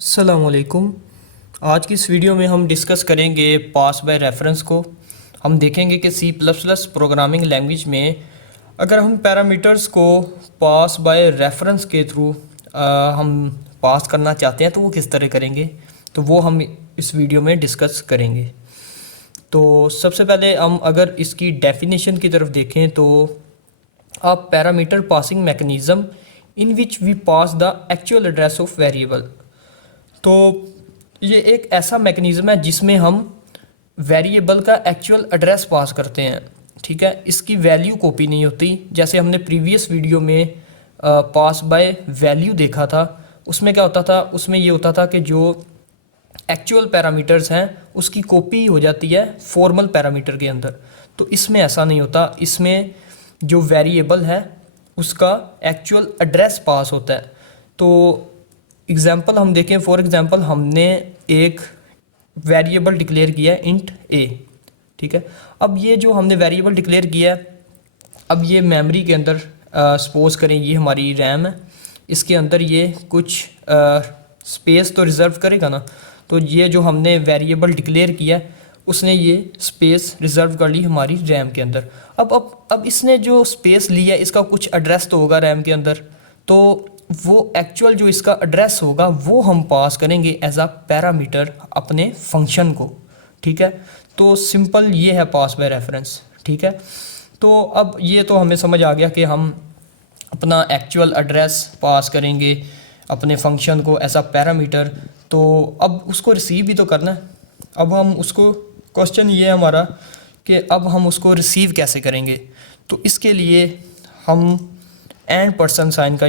अस्सलामुअलैकुम। आज की इस वीडियो में हम डिस्कस करेंगे पास बाय रेफरेंस को। हम देखेंगे कि C plus plus programming language में अगर हम पैरामीटर्स को पास बाय रेफरेंस के थ्रू हम पास करना चाहते हैं तो वो किस तरह करेंगे, तो वो हम इस वीडियो में डिस्कस करेंगे। तो सबसे पहले हम अगर इसकी डेफिनेशन की तरफ देखें तो आप parameter passing mechanism in which we pass the actual address of variable. तो ये एक ऐसा मैकेनिज़्म है जिसमें हम वेरिएबल का एक्चुअल एड्रेस पास करते हैं। ठीक है, इसकी वैल्यू कॉपी नहीं होती। जैसे हमने प्रीवियस वीडियो में पास बाय वैल्यू देखा था, उसमें क्या होता था, उसमें ये होता था कि जो एक्चुअल पैरामीटर्स हैं उसकी कॉपी हो जाती है फॉर्मल पैरामीटर के अंदर। तो इसमें ऐसा नहीं होता, इसमें जो वेरिएबल है उसका एक्चुअल एड्रेस पास होता है। तो एग्जांपल हम देखें, फॉर एग्जांपल हमने एक वेरिएबल डिक्लेयर किया है इंट ए। ठीक है, अब ये जो हमने वेरिएबल डिक्लेयर किया है, अब ये मेमोरी के अंदर सपोज करें ये हमारी रैम है, इसके अंदर ये कुछ स्पेस तो रिज़र्व करेगा ना। तो ये जो हमने वेरिएबल डिक्लेयर किया है उसने ये स्पेस रिज़र्व कर ली हमारी रैम के अंदर। अब इसने जो स्पेस लिया है इसका कुछ एड्रेस तो होगा रैम के अंदर, तो वो एक्चुअल जो इसका एड्रेस होगा वो हम पास करेंगे एज अ पैरामीटर अपने फंक्शन को। ठीक है, तो सिंपल ये है पास बाय रेफरेंस। ठीक है, तो अब ये तो हमें समझ आ गया कि हम अपना एक्चुअल एड्रेस पास करेंगे अपने फंक्शन को एज अ पैरामीटर। तो अब उसको रिसीव भी तो करना है। अब हम उसको, क्वेश्चन ये है हमारा कि अब हम उसको रिसीव कैसे करेंगे। तो इसके लिए हम एंड पर्सन साइन का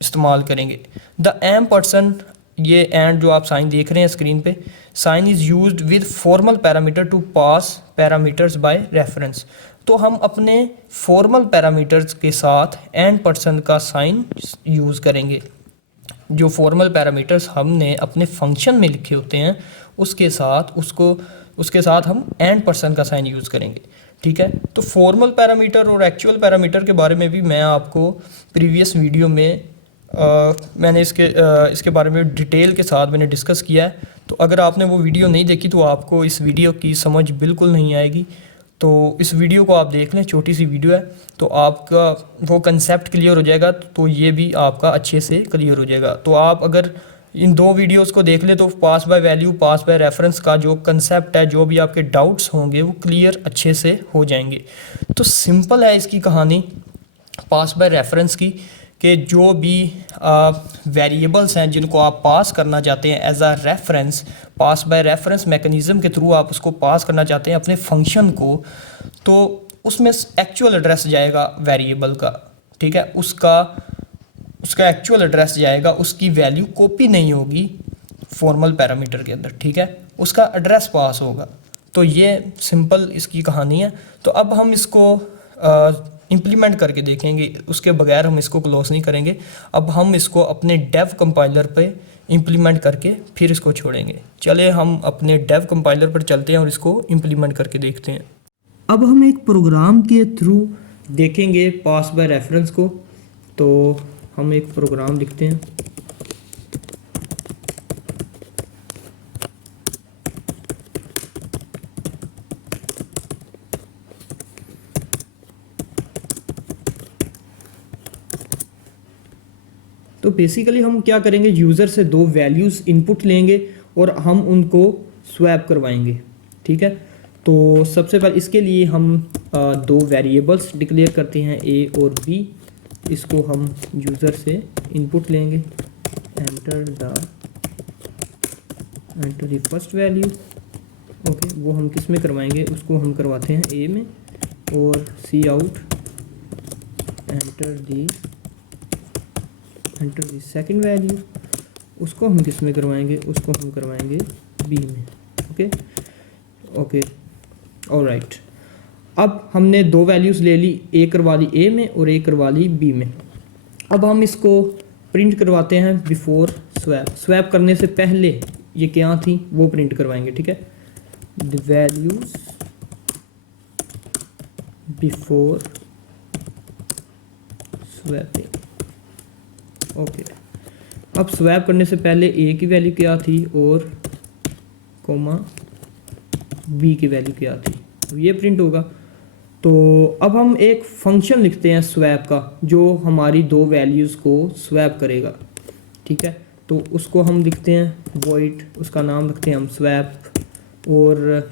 इस्तेमाल करेंगे। द एम पर्सन, ये एंड जो आप साइन देख रहे हैं स्क्रीन पे, sign is used with formal parameter to pass parameters by reference. तो हम अपने फॉर्मल पैरामीटर्स के साथ एंड पर्सन का साइन यूज़ करेंगे। जो फॉर्मल पैरामीटर्स हमने अपने फंक्शन में लिखे होते हैं उसके साथ हम एंड पर्सन का साइन यूज़ करेंगे। ठीक है, तो फॉर्मल पैरामीटर और एक्चुअल पैरामीटर के बारे में भी मैं आपको प्रीवियस वीडियो में मैंने इसके बारे में डिटेल के साथ मैंने डिस्कस किया है। तो अगर आपने वो वीडियो नहीं देखी तो आपको इस वीडियो की समझ बिल्कुल नहीं आएगी। तो इस वीडियो को आप देख लें, छोटी सी वीडियो है, तो आपका वो कंसेप्ट क्लियर हो जाएगा, तो ये भी आपका अच्छे से क्लियर हो जाएगा। तो आप अगर इन दो वीडियोस को देख लें तो pass by value, pass by reference का जो कंसेप्ट है, जो भी आपके डाउट्स होंगे वो क्लियर अच्छे से हो जाएंगे। तो सिंपल है इसकी कहानी पास बाय रेफरेंस की, कि जो भी वेरिएबल्स हैं जिनको आप पास करना चाहते हैं as a reference, pass by reference mechanism के थ्रू आप उसको पास करना चाहते हैं अपने फंक्शन को, तो उसमें एक्चुअल एड्रेस जाएगा वेरिएबल का। ठीक है, उसका एक्चुअल एड्रेस जाएगा, उसकी वैल्यू कॉपी नहीं होगी फॉर्मल पैरामीटर के अंदर। ठीक है, उसका एड्रेस पास होगा। तो ये सिंपल इसकी कहानी है। तो अब हम इसको इम्प्लीमेंट करके देखेंगे, उसके बगैर हम इसको क्लोज नहीं करेंगे। अब हम इसको अपने डेव कंपाइलर पे इम्प्लीमेंट करके फिर इसको छोड़ेंगे। चले हम अपने डेव कंपाइलर पर चलते हैं और इसको इम्प्लीमेंट करके देखते हैं। अब हम एक प्रोग्राम के थ्रू देखेंगे पास बाय रेफरेंस को। तो हम एक प्रोग्राम लिखते हैं। तो बेसिकली हम क्या करेंगे, यूज़र से दो वैल्यूज़ इनपुट लेंगे और हम उनको स्वैप करवाएंगे। ठीक है, तो सबसे पहले इसके लिए हम दो वेरिएबल्स डिक्लेयर करते हैं ए और बी। इसको हम यूज़र से इनपुट लेंगे, enter the first value. Okay, वो हम किस में करवाएंगे, उसको हम करवाते हैं ए में। और cout enter the second value, उसको हम किस में करवाएंगे, उसको हम करवाएंगे बी में। Okay alright. अब हमने दो वैल्यूज़ ले ली, ए करवा ली ए में और ए करवा ली बी में। अब हम इसको प्रिंट करवाते हैं बिफोर स्वैप। स्वैप करने से पहले ये क्या थी वो प्रिंट करवाएंगे। ठीक है, the values before swapping. Okay, अब स्वैप करने से पहले ए की वैल्यू क्या थी और कोमा बी की वैल्यू क्या थी, तो ये प्रिंट होगा। तो अब हम एक फंक्शन लिखते हैं स्वैप का जो हमारी दो वैल्यूज़ को स्वैप करेगा, ठीक है। तो उसको हम लिखते हैं वॉइड, उसका नाम रखते हैं हम स्वैप, और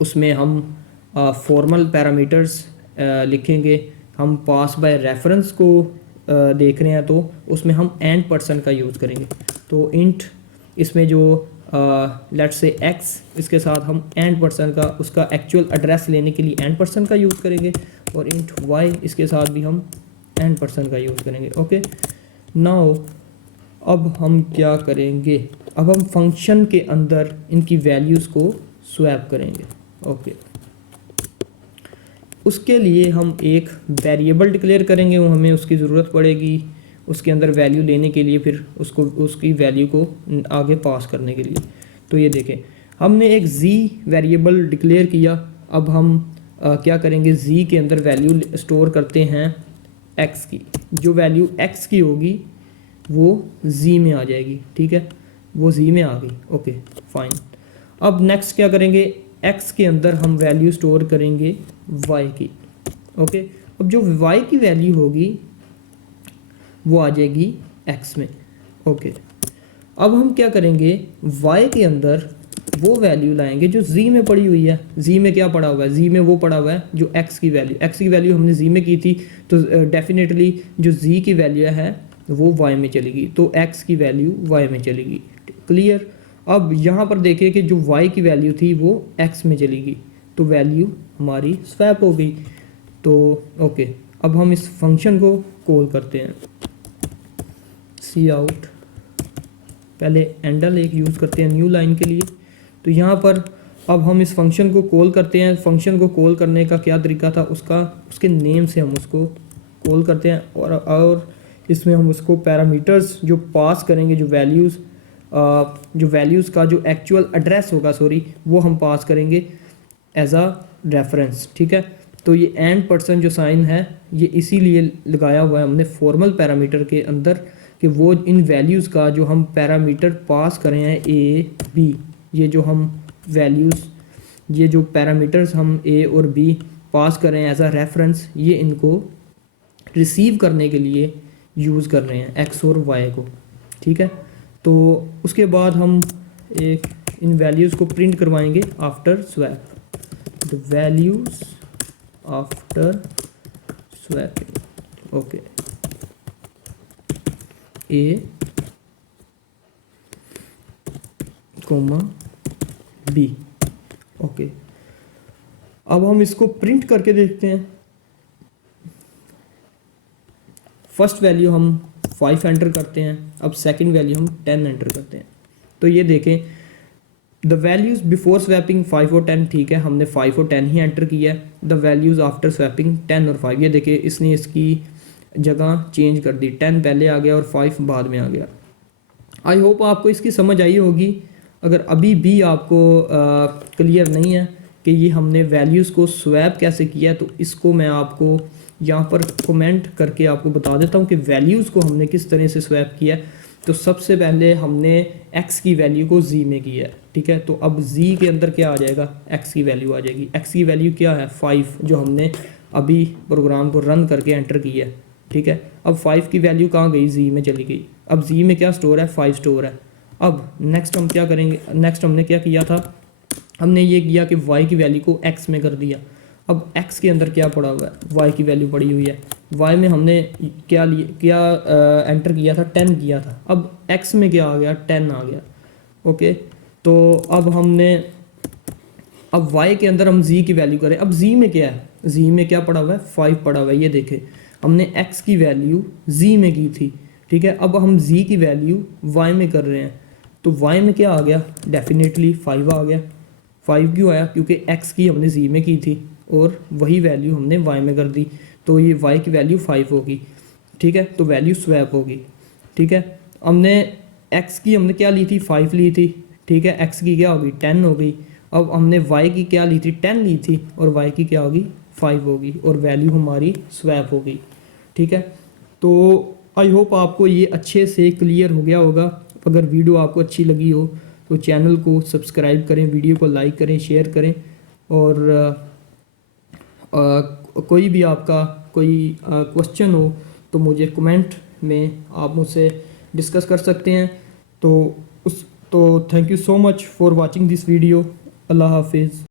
उसमें हम फॉर्मल पैरामीटर्स लिखेंगे। हम पास बाय रेफरेंस को देख रहे हैं तो उसमें हम एंड पर्सन का यूज़ करेंगे। तो इंट इसमें जो लेट्स से एक्स, इसके साथ हम एंड पर्सन का उसका एक्चुअल एड्रेस लेने के लिए एंड पर्सन का यूज़ करेंगे, और इंट वाई इसके साथ भी हम एंड पर्सन का यूज़ करेंगे। ओके, नाउ अब हम क्या करेंगे, अब हम फंक्शन के अंदर इनकी वैल्यूज़ को स्वैप करेंगे। ओके, उसके लिए हम एक वेरिएबल डिक्लेयर करेंगे, वो हमें उसकी ज़रूरत पड़ेगी उसके अंदर वैल्यू लेने के लिए, फिर उसको उसकी वैल्यू को आगे पास करने के लिए। तो ये देखें, हमने एक z वेरिएबल डिक्लेयर किया। अब हम क्या करेंगे, z के अंदर वैल्यू स्टोर करते हैं x की। जो वैल्यू x की होगी वो z में आ जाएगी, ठीक है, वो z में आ गई। Okay fine. अब नेक्स्ट क्या करेंगे, x के अंदर हम वैल्यू स्टोर करेंगे y की। ओके, अब जो y की वैल्यू होगी वो आ जाएगी x में। ओके, अब हम क्या करेंगे, y के अंदर वो वैल्यू लाएंगे जो z में पड़ी हुई है। z में क्या पड़ा हुआ है, z में वो पड़ा हुआ है जो x की वैल्यू हमने z में की थी, तो डेफिनेटली जो z की वैल्यू है वो y में चलेगी, तो x की वैल्यू y में चलेगी। क्लियर। अब यहाँ पर देखिए कि जो y की वैल्यू थी वो x में चलेगी, तो वैल्यू हमारी स्वैप हो गई। तो ओके, अब हम इस फंक्शन को कॉल करते हैं, सी आउट, पहले एंडल एक यूज़ करते हैं न्यू लाइन के लिए। तो यहाँ पर अब हम इस फंक्शन को कॉल करते हैं। फंक्शन को कॉल करने का क्या तरीका था, उसके नेम से हम उसको कॉल करते हैं, और इसमें हम उसको पैरामीटर्स जो पास करेंगे, जो वैल्यूज़ का जो एक्चुअल एड्रेस होगा, वो हम पास करेंगे एज अ रेफरेंस, ठीक है। तो ये एंड पर्सन जो साइन है ये इसीलिए लगाया हुआ है हमने फॉर्मल पैरामीटर के अंदर, कि वो इन वैल्यूज़ का जो हम पैरामीटर पास कर रहे हैं ए बी, ये जो हम वैल्यूज़, ये जो पैरामीटर्स हम ए और बी पास कर रहे हैं एज अ रेफरेंस, ये इनको रिसीव करने के लिए यूज़ कर रहे हैं एक्स और वाई को, ठीक है। तो उसके बाद हम एक इन वैल्यूज़ को प्रिंट करवाएंगे after swap, the values after swapping. Okay, a comma b. Okay, अब हम इसको प्रिंट करके देखते हैं। फर्स्ट वैल्यू हम 5 एंटर करते हैं, अब सेकंड वैल्यू हम 10 एंटर करते हैं। तो ये देखें, द वैल्यूज़ बिफोर स्वैपिंग 5 और 10, ठीक है, हमने 5 और 10 ही एंटर किया है। द वैल्यूज़ आफ्टर स्वैपिंग 10 और 5, ये देखें इसने इसकी जगह चेंज कर दी, 10 पहले आ गया और 5 बाद में आ गया। आई होप आपको इसकी समझ आई होगी। अगर अभी भी आपको क्लियर नहीं है कि ये हमने वैल्यूज़ को स्वैप कैसे किया, तो इसको मैं आपको यहाँ पर कमेंट करके आपको बता देता हूँ कि वैल्यूज़ को हमने किस तरह से स्वैप किया। तो सबसे पहले हमने x की वैल्यू को z में किया है, ठीक है। तो अब z के अंदर क्या आ जाएगा, x की वैल्यू आ जाएगी। x की वैल्यू क्या है, 5, जो हमने अभी प्रोग्राम को रन करके एंटर किया है, ठीक है। अब 5 की वैल्यू कहाँ गई, z में चली गई। अब z में क्या स्टोर है, 5 स्टोर है। अब नेक्स्ट हम क्या करेंगे, नेक्स्ट हमने क्या किया था, हमने ये किया कि y की वैल्यू को x में कर दिया। अब x के अंदर क्या पड़ा हुआ है, y की वैल्यू पड़ी हुई है। y में हमने क्या एंटर किया था, 10 किया था। अब x में क्या आ गया, 10 आ गया। ओके, तो अब y के अंदर हम z की वैल्यू करें। अब z में क्या है, z में क्या पड़ा हुआ है, 5 पड़ा हुआ है। ये देखें, हमने x की वैल्यू z में की थी, ठीक है। अब हम z की वैल्यू y में कर रहे हैं, तो y में क्या आ गया, डेफिनेटली 5 आ गया। 5 क्यों आया, क्योंकि x की हमने z में की थी और वही वैल्यू हमने y में कर दी, तो ये y की वैल्यू 5 होगी, ठीक है। तो वैल्यू स्वैप होगी, ठीक है। हमने x की हमने क्या ली थी, 5 ली थी, ठीक है। x की क्या होगी, 10 हो गई। अब हमने y की क्या ली थी, 10 ली थी, और y की क्या होगी, 5 होगी, और वैल्यू हमारी स्वैप होगी, ठीक है। तो आई होप आपको ये अच्छे से क्लियर हो गया होगा। अगर वीडियो आपको अच्छी लगी हो तो चैनल को सब्सक्राइब करें, वीडियो को लाइक करें, शेयर करें। और कोई भी आपका कोई क्वेश्चन हो तो मुझे कमेंट में आप मुझसे डिस्कस कर सकते हैं। तो thank you so much for watching this video. अल्लाह हाफिज़।